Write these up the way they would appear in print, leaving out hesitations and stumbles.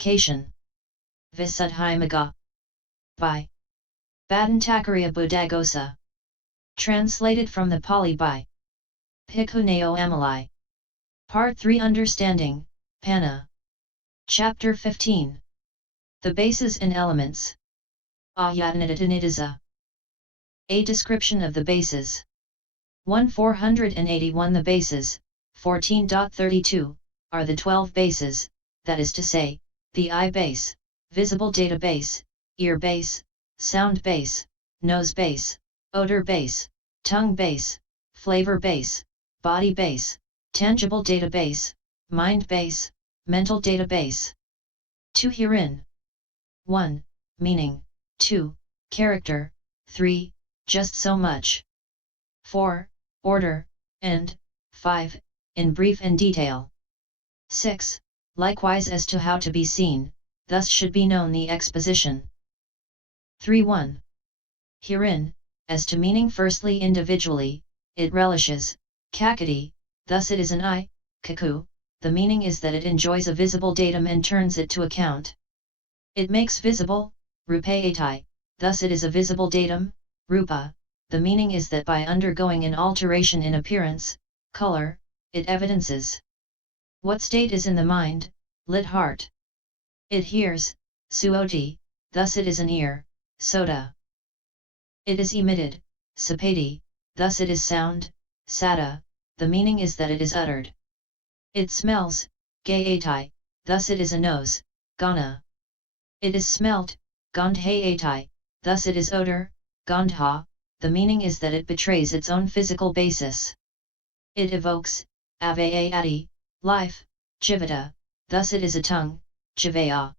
purification. Visuddhimagga. By Bhattacharya Buddhaghosa. Translated from the Pali by Bhikkhu Naoamoli. Part 3 Understanding, Panna. Chapter 15. The Bases and Elements. Ayatanidasa. A description of the bases. 1481 The bases, 14.32, are the 12 bases, that is to say, the eye base, visible data base, ear base, sound base, nose base, odor base, tongue base, flavor base, body base, tangible data base, mind base, mental data base. 2 Herein. 1. Meaning. 2. Character. 3. Just so much. 4. Order, and 5. In brief and detail. 6. Likewise as to how to be seen, thus should be known the exposition. 3.1. Herein, as to meaning firstly individually, it relishes, cakkhati, thus it is an eye, cakkhu, the meaning is that it enjoys a visible datum and turns it to account. It makes visible, rúpayati, thus it is a visible datum, rúpa, the meaning is that by undergoing an alteration in appearance, color, it evidences what state is in the mind, lit heart. It hears, suoati, thus it is an ear, sota. It is emitted, suoati, thus it is sound, sota, the meaning is that it is uttered. It smells, gayati, thus it is a nose, gana. It is smelt, gandhayati, thus it is odor, gandha, the meaning is that it betrays its own physical basis. It evokes, avayati, life, jivata, thus it is a tongue, jivaya.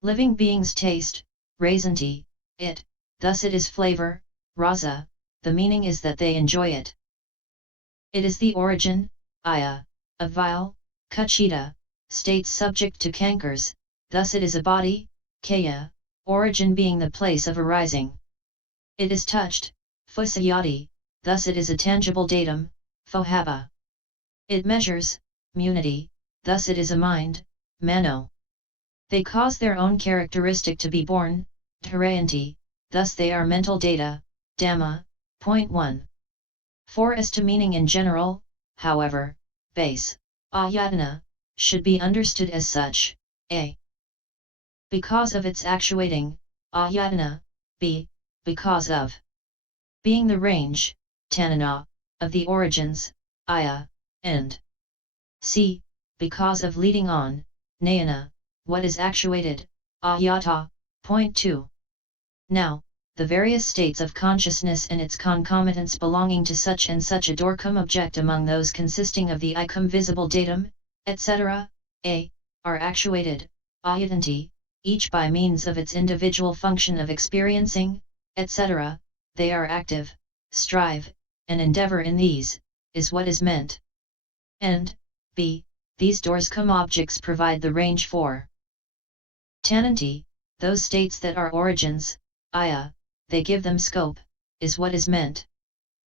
Living beings taste, rasanti, it, thus it is flavor, rasa, the meaning is that they enjoy it. It is the origin, aya, of vile, kuchita, states subject to cankers, thus it is a body, kaya, origin being the place of arising. It is touched, suoati, thus it is a tangible datum, fohava. It measures, munity, thus it is a mind, mano. They cause their own characteristic to be born, dharayanti, thus they are mental data, dhamma. Point 1. 4 As to meaning in general, however, base, ayatana, should be understood as such, a. Because of its actuating, ayatana, b. Because of being the range, tanana, of the origins, aya, and c. Because of leading on, nayana, what is actuated, ayata. Point 2. Now, the various states of consciousness and its concomitants belonging to such and such a dorkam object among those consisting of the icum visible datum, etc., a, are actuated, ayatanti, each by means of its individual function of experiencing, etc., they are active, strive, and endeavor in these, is what is meant. And, b, these dorkam objects provide the range for tananti, those states that are origins, aya, they give them scope, is what is meant.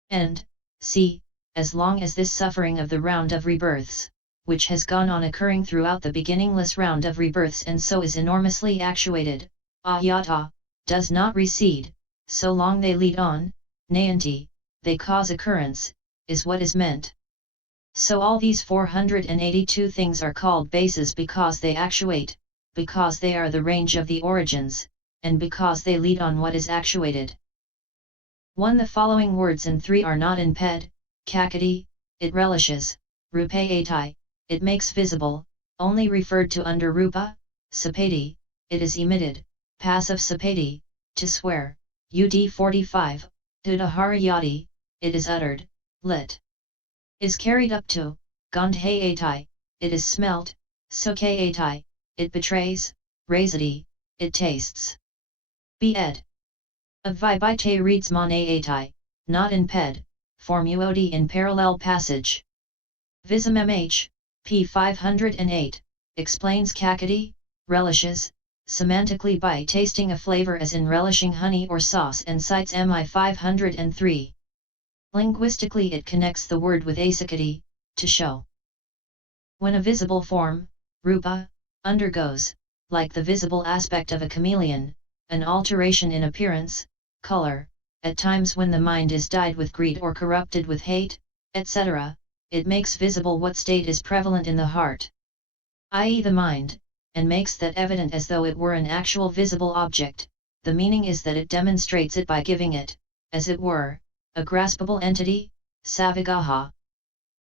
And, c, as long as this suffering of the round of rebirths, which has gone on occurring throughout the beginningless round of rebirths and so is enormously actuated, ayata, does not recede, so long they lead on, nayanti, they cause occurrence, is what is meant. So all these 482 things are called bases because they actuate, because they are the range of the origins, and because they lead on what is actuated. 1 The following words and 3 are not in ped, cakkhati, it relishes, rúpayati, it makes visible, only referred to under rúpa, suoati, it is emitted, passive suoati, to swear, ud 45, udharayati, it is uttered, lit. Is carried up to, gandhayati, it is smelt, suoati, it betrays, rasati, it tastes. B. ed. Of vibite reads manayati, not in ped, formuoti in parallel passage. Visum mh, p. 508, explains cakkhati, relishes, semantically by tasting a flavor as in relishing honey or sauce and cites mi 503. Linguistically it connects the word with asakati, to show. When a visible form, rúpa, undergoes, like the visible aspect of a chameleon, an alteration in appearance, color, at times when the mind is dyed with greed or corrupted with hate, etc., it makes visible what state is prevalent in the heart, i.e. the mind, and makes that evident as though it were an actual visible object. The meaning is that it demonstrates it by giving it, as it were, a graspable entity, savagaha.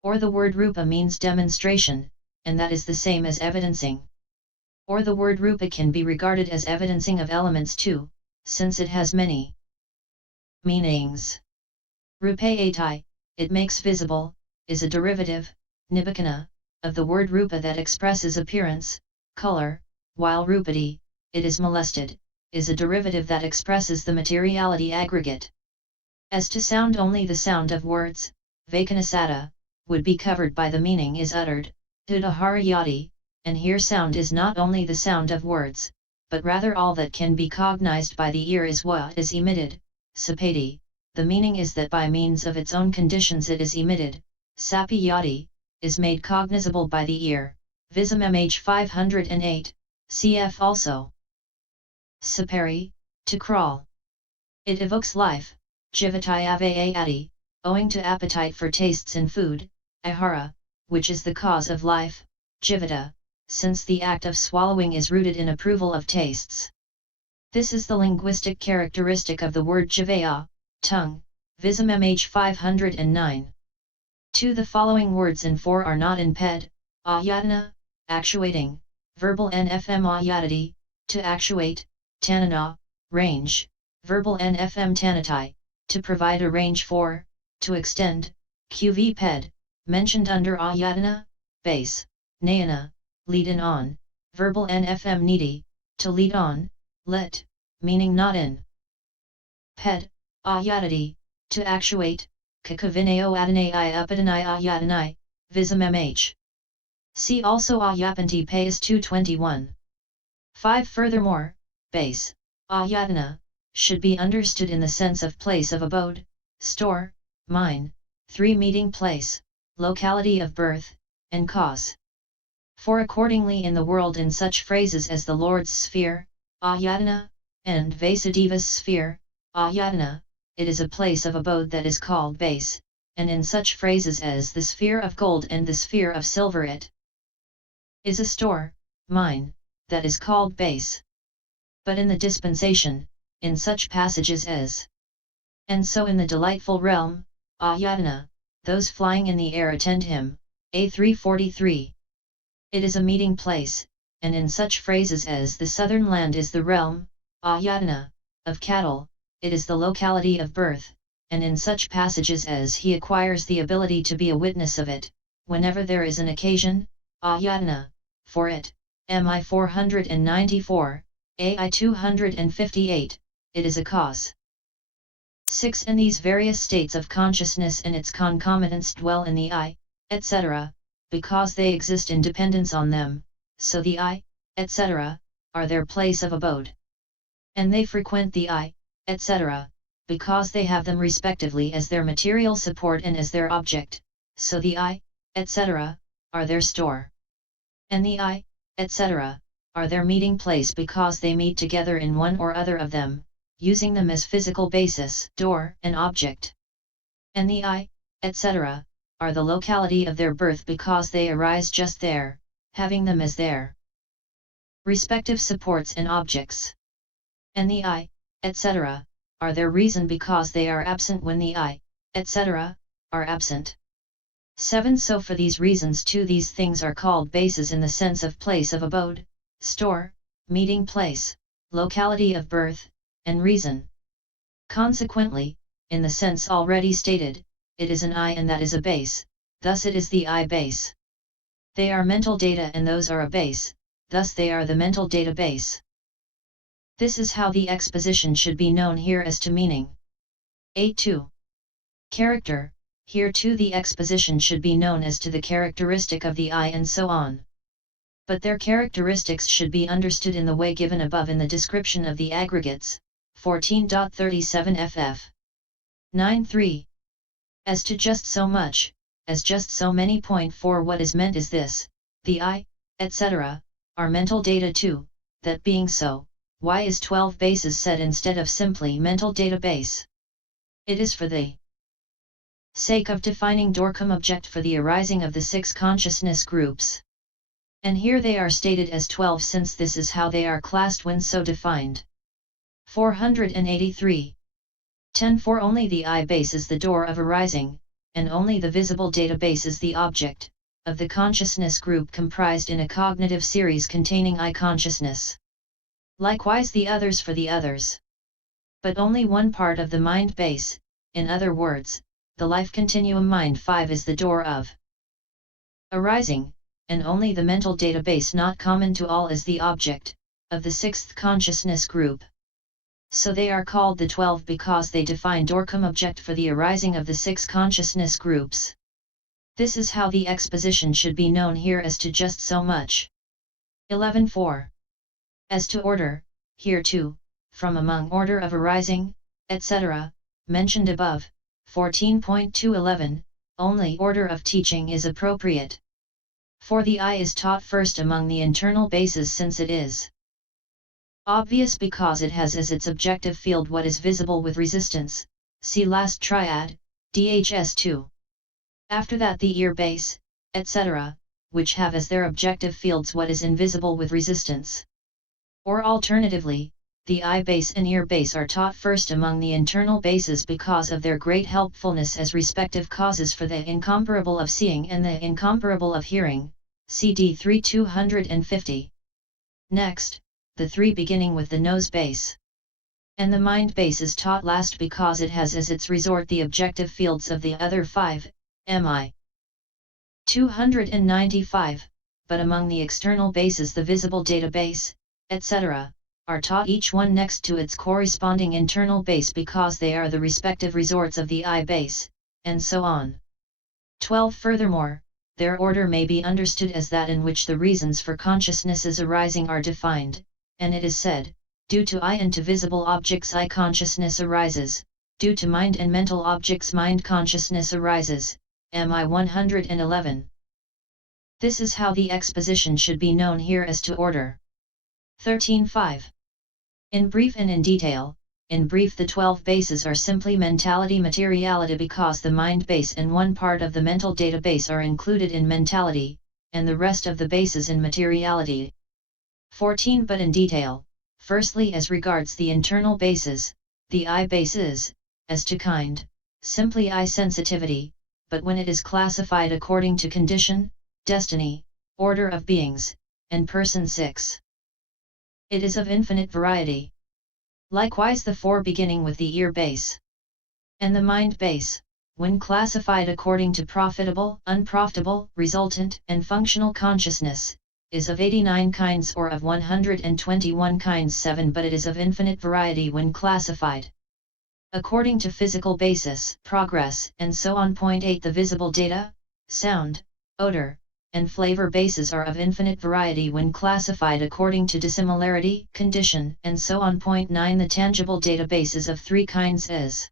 Or the word rúpa means demonstration, and that is the same as evidencing. Or the word rúpa can be regarded as evidencing of elements too, since it has many meanings. Rúpayati, it makes visible, is a derivative, nibakana, of the word rúpa that expresses appearance, color, while rúpati, it is molested, is a derivative that expresses the materiality aggregate. As to sound, only the sound of words, vakanasata, would be covered by the meaning is uttered, udaharayati, and here sound is not only the sound of words, but rather all that can be cognized by the ear is what is emitted, sapati, the meaning is that by means of its own conditions it is emitted, sapayati, is made cognizable by the ear, Visam mh 508, cf. also. Sapari, to crawl. It evokes life, jivatayavayati, owing to appetite for tastes in food, ahara, which is the cause of life, jivata, since the act of swallowing is rooted in approval of tastes. This is the linguistic characteristic of the word jivaya, tongue, Visam mh 509. 2. The following words in 4 are not in ped, ayatana, actuating, verbal nfm ayatati, to actuate, tanana, range, verbal nfm tanatai, to provide a range for, to extend, qv ped, mentioned under ayatana, base, nayana, lead in on, verbal nfm niti, to lead on, let, meaning not in. Ped, ayatati, to actuate, cakkhu vinao adanai upadanai ayatanai, Visam mh. See also ayapanti payas 221. 5. Furthermore, base, ayatana, should be understood in the sense of place of abode, store, mine, 3. Meeting place, locality of birth, and cause. For accordingly in the world in such phrases as the Lord's sphere, ayatana, and Vasudeva's sphere, ayatana, it is a place of abode that is called base, and in such phrases as the sphere of gold and the sphere of silver it is a store, mine, that is called base. But in the dispensation, in such passages as, and so in the delightful realm, ayatana, those flying in the air attend him, A343. It is a meeting place, and in such phrases as the southern land is the realm, ayatana, of cattle, it is the locality of birth, and in such passages as he acquires the ability to be a witness of it, whenever there is an occasion, ayatana, for it, mi 494, ai 258, it is a cause. 6. And these various states of consciousness and its concomitants dwell in the I, etc., because they exist in dependence on them, so the I, etc., are their place of abode. And they frequent the I, etc., because they have them respectively as their material support and as their object, so the I, etc., are their store. And the I, etc., are their meeting place because they meet together in one or other of them, using them as physical basis, door, and object. And the I, etc., are the locality of their birth because they arise just there, having them as their respective supports and objects. And the I, etc., are their reason because they are absent when the I, etc., are absent. 7. So for these reasons too these things are called bases in the sense of place of abode, store, meeting place, locality of birth, and reason. Consequently, in the sense already stated, it is an I and that is a base, thus it is the I base. They are mental data and those are a base, thus they are the mental data base. This is how the exposition should be known here as to meaning. 8.2. Character, here too the exposition should be known as to the characteristic of the I and so on. But their characteristics should be understood in the way given above in the description of the aggregates, 14.37 ff. 9.3. As to just so much, as just so many. 4 What is meant is this, the I, etc., are mental data too, that being so, why is 12 bases said instead of simply mental database? It is for the sake of defining datum object for the arising of the 6 consciousness groups. And here they are stated as 12 since this is how they are classed when so defined. 483. 10. For only the I base is the door of arising, and only the visible database is the object of the consciousness group comprised in a cognitive series containing I consciousness. Likewise the others for the others. But only one part of the mind base, in other words, the life continuum mind 5 is the door of arising, and only the mental database not common to all is the object of the 6th consciousness group. So they are called the 12 because they define datum object for the arising of the 6 consciousness groups. This is how the exposition should be known here as to just so much. 11.4. As to order, here too, from among order of arising, etc., mentioned above, 14.211, only order of teaching is appropriate. For the I is taught first among the internal bases since it is obvious because it has as its objective field what is visible with resistance, see last triad, DHS 2. After that the ear base, etc., which have as their objective fields what is invisible with resistance. Or alternatively, the eye base and ear base are taught first among the internal bases because of their great helpfulness as respective causes for the incomparable of seeing and the incomparable of hearing, CD 3250. Next, the 3 beginning with the nose base. And the mind base is taught last because it has as its resort the objective fields of the other 5, MI 295, but among the external bases the visible database, etc., are taught each one next to its corresponding internal base because they are the respective resorts of the I base, and so on. 12. Furthermore, their order may be understood as that in which the reasons for consciousnesses arising are defined, and it is said, due to I and to visible objects I consciousness arises, due to mind and mental objects mind consciousness arises, MI 111. This is how the exposition should be known here as to order. 13.5. In brief and in detail, in brief the 12 bases are simply mentality materiality because the mind base and one part of the mental database are included in mentality, and the rest of the bases in materiality. 14. But in detail, firstly as regards the internal bases, the I base is, as to kind, simply I sensitivity, but when it is classified according to condition, destiny, order of beings, and person 6. It is of infinite variety. Likewise the 4 beginning with the ear base. And the mind base, when classified according to profitable, unprofitable, resultant, and functional consciousness, is of 89 kinds or of 121 kinds 7 but it is of infinite variety when classified according to physical basis, progress, and so on. 8 The visible data, sound, odor, and flavor bases are of infinite variety when classified according to dissimilarity, condition, and so on. 9 The tangible database is of 3 kinds as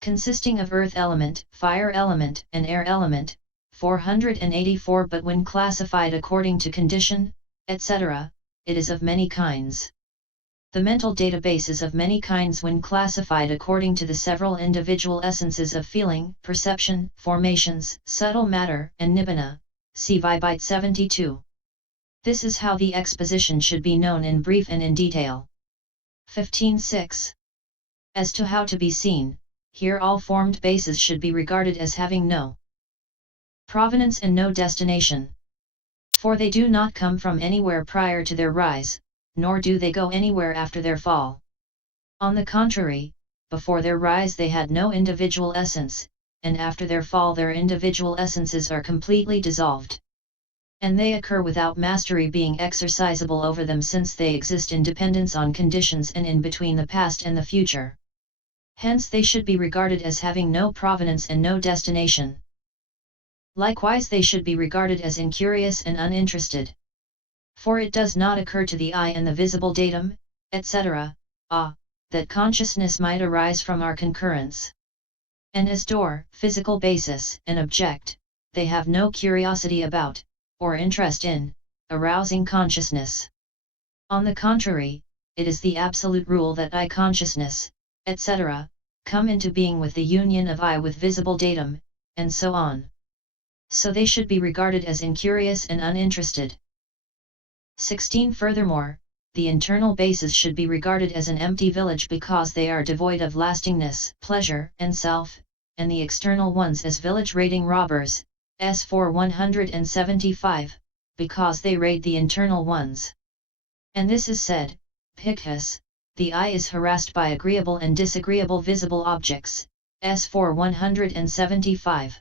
consisting of earth element, fire element, and air element, 484 but when classified according to condition, etc., it is of many kinds. The mental database is of many kinds when classified according to the several individual essences of feeling, perception, formations, subtle matter, and nibbana, see Vibite 72. This is how the exposition should be known in brief and in detail. 15.6. As to how to be seen, here all formed bases should be regarded as having no provenance and no destination. For they do not come from anywhere prior to their rise, nor do they go anywhere after their fall. On the contrary, before their rise they had no individual essence, and after their fall their individual essences are completely dissolved. And they occur without mastery being exercisable over them since they exist in dependence on conditions and in between the past and the future. Hence they should be regarded as having no provenance and no destination. Likewise they should be regarded as incurious and uninterested. For it does not occur to the eye and the visible datum, etc., that consciousness might arise from our concurrence. And as door, physical basis, and object, they have no curiosity about, or interest in, arousing consciousness. On the contrary, it is the absolute rule that I consciousness, etc., come into being with the union of I with visible datum, and so on. So they should be regarded as incurious and uninterested. 16. Furthermore, the internal bases should be regarded as an empty village because they are devoid of lastingness, pleasure, and self, and the external ones as village raiding robbers, S4 175, because they raid the internal ones. And this is said, because the eye is harassed by agreeable and disagreeable visible objects, S4 175.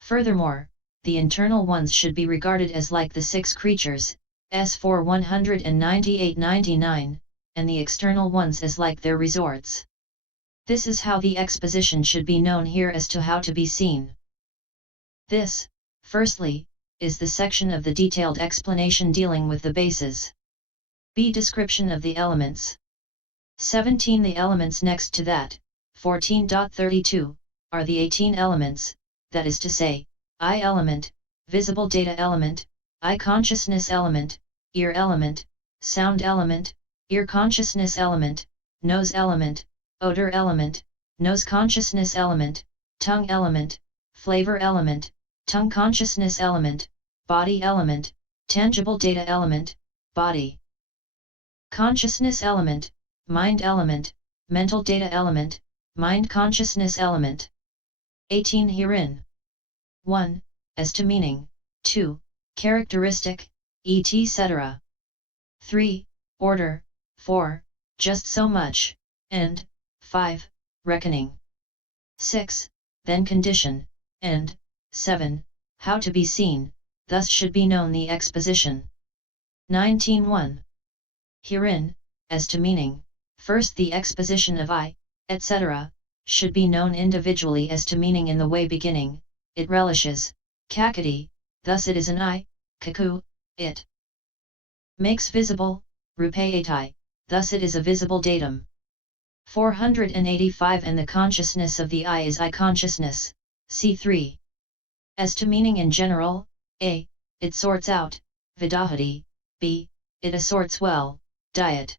Furthermore, the internal ones should be regarded as like the six creatures, S4 198-99, and the external ones as like their resorts. This is how the exposition should be known here as to how to be seen. This, firstly, is the section of the detailed explanation dealing with the bases. B. Description of the elements. 17. The elements next to that, 14.32, are the 18 elements, that is to say, eye element, visible data element, eye consciousness element, ear element, sound element, ear consciousness element, nose element, odor element, nose consciousness element, tongue element, flavor element, tongue consciousness element, body element, tangible data element, body consciousness element, mind element, mental data element, mind consciousness element. 18. Herein. 1. As to meaning, 2. Characteristic, etc. 3. Order, 4. Just so much, and 5. Reckoning. 6. Then condition, and 7. How to be seen, thus should be known the exposition. 19.1. Herein, as to meaning, first the exposition of I, etc., should be known individually as to meaning in the way beginning, it relishes, cakkhati, thus it is an I, cakkhu, it makes visible, rúpayati, thus it is a visible datum. 485. And the consciousness of the I is I consciousness, C3. As to meaning in general, A. It sorts out, vidahati, B. It assorts well, diet.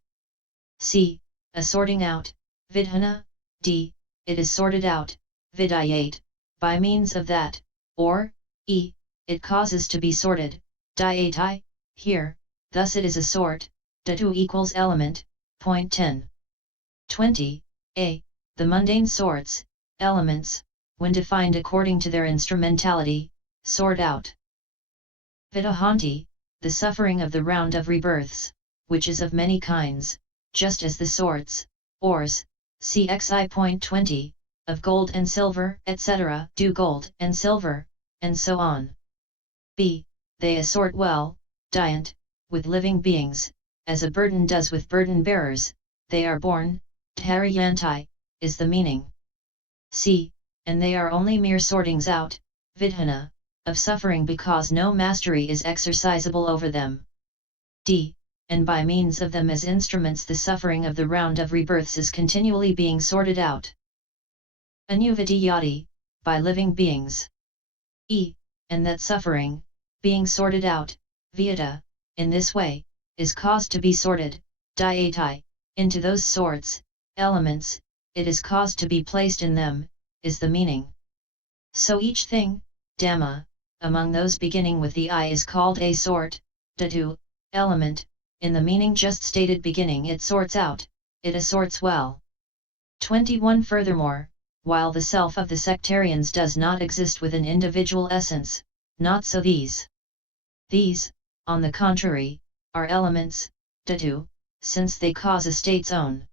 C. A sorting out, vidhana, D. It is sorted out, vidayate, by means of that, or, E. It causes to be sorted, dayati, here, thus it is a sort, datum equals element, point 10. 20. A. The mundane sorts, elements, when defined according to their instrumentality, sort out. Vidahanti, the suffering of the round of rebirths, which is of many kinds, just as the sorts, ores, cxi point 20, of gold and silver, etc. do gold and silver, and so on. B. They assort well, diant, with living beings, as a burden does with burden bearers, they are born, dharayanti, is the meaning. C. And they are only mere sortings out, vidhana, of suffering because no mastery is exercisable over them. D. And by means of them as instruments the suffering of the round of rebirths is continually being sorted out. Anuvidiyati, by living beings. E. And that suffering, being sorted out, vyata, in this way, is caused to be sorted, dayati, into those sorts, elements, it is caused to be placed in them, is the meaning. So each thing, dhamma, among those beginning with the I is called a sort, dhatu, element, in the meaning just stated beginning it sorts out, it assorts well. 21. Furthermore, while the self of the sectarians does not exist with an individual essence, not so these. These, on the contrary, are elements, dhatu, since they cause a state's own